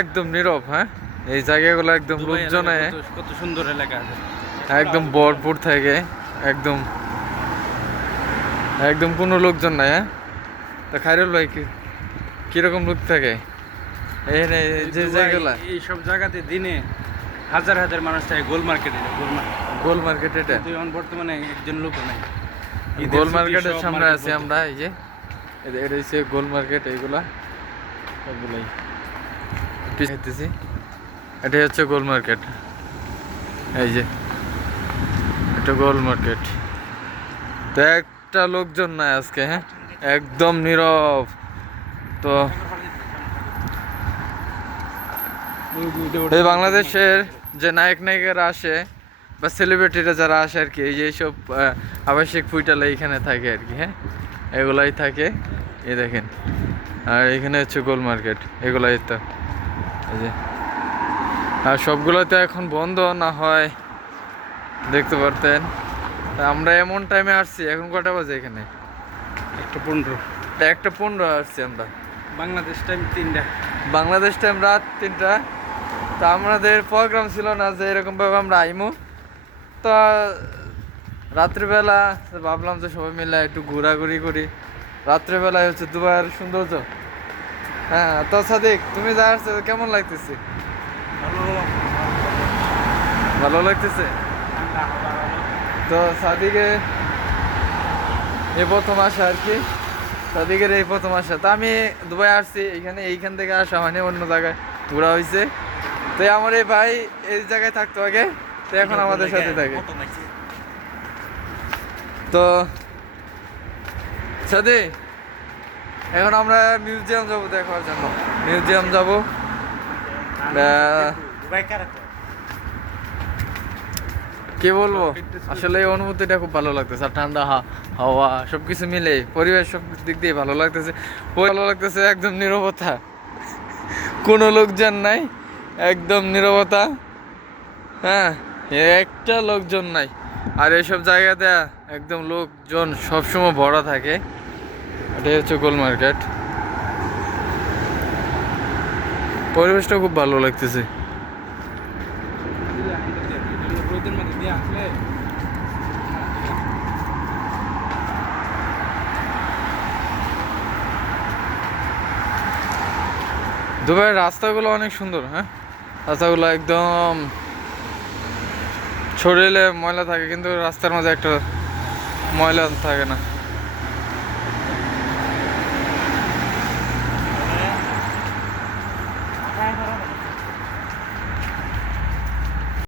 একদম নীরব। হ্যাঁ, এই জায়গাগুলো একদম লোকজনে কত সুন্দর এলাকা আছে। একদম ভরপুর থাকে। একদম একদম কোনো লোকজন নাই। হ্যাঁ, তা খাইরুল ভাই কিরকম লোক থাকে এখানে যে জায়গাগুলা? এইসব জায়গাতে দিনে হাজার হাজার মানুষ থাকে। গোল মার্কেটে, গোল মার্কেট এটা? বর্তমানে একজন লোক নাই। গোল মার্কেটের সামনে আছি আমরা। এই যে এটা হচ্ছে গোল মার্কেট। এইগুলা সবগুলাই পিছিয়ে, এটাই হচ্ছে গোল মার্কেট। এই যে এটা গোল মার্কেট। তো একটা লোকজন নাই আজকে। হ্যাঁ, একদম নীরব। তো এই বাংলাদেশের যে নায়ক নায়িকারা আসে বা সেলিব্রিটিরা যারা আসে আর কি, এই যে এইসব আবাসিক ফুইটালে এইখানে থাকে আর কি। হ্যাঁ, এগুলাই থাকে। এই দেখেন, আর এখানে হচ্ছে গোল মার্কেট। এগুলাই তো এই যে, আর সবগুলো তো এখন বন্ধ না হয় দেখতে পারতেন। তা আমরা এমন টাইমে আসছি, এখন কটা বাজে এখানে? 1:15। 1:15 আসছি আমরা। বাংলাদেশ টাইম 3টা। বাংলাদেশ টাইম রাত 3টা। তা আমাদের প্রোগ্রাম ছিল না যে এরকমভাবে আমরা আইমু। তো রাত্রিবেলা ভাবলাম যে সবাই মিলে একটু ঘোরাঘুরি করি। রাত্রিবেলায় হচ্ছে দুবাইয়ের সৌন্দর্য। হ্যাঁ, তো সাদিক তুমি যা আসছো কেমন লাগতেছে? ভালো লাগতেছে। তো সাদিকে এই প্রথম আসা আর কি। সাদিকের এই প্রথম আসা। তো আমি দুবাই আসছি, এইখান থেকে আসা মানে অন্য জায়গায় ঘোরা হয়েছে। তো আমার এই ভাই এই জায়গায় থাকতো আগে, তো এখন আমাদের সাথে থাকে। তো সাদি এখন আমরা মিউজিয়াম যাবো দেখার জন্য। মিউজিয়াম যাব। কি বলবো, আসলে এই অনুভূতিটা খুব ভালো লাগতেছে। আর ঠান্ডা হাওয়া সবকিছু মিলে পরিবেশ সব দিক দিয়ে ভালো লাগতেছে। ভালো লাগতেছে। একদম নীরবতা, কোনো লোকজন নাই, একদম নীরবতা। হ্যাঁ, একটা লোকজন নাই। আর এইসব জায়গাতে একদম লোকজন সবসময় ভরা থাকে। এটাই হচ্ছে গোল মার্কেট। পরিবেশটা খুব ভালো লাগতেছে। রোদের মধ্যে দিয়ে আসলে দুবাইয়ের রাস্তাগুলো অনেক সুন্দর। হ্যাঁ, রাস্তাগুলো একদম শরীরে ময়লা থাকে কিন্তু রাস্তার মাঝে একটা ময়লা থাকে না।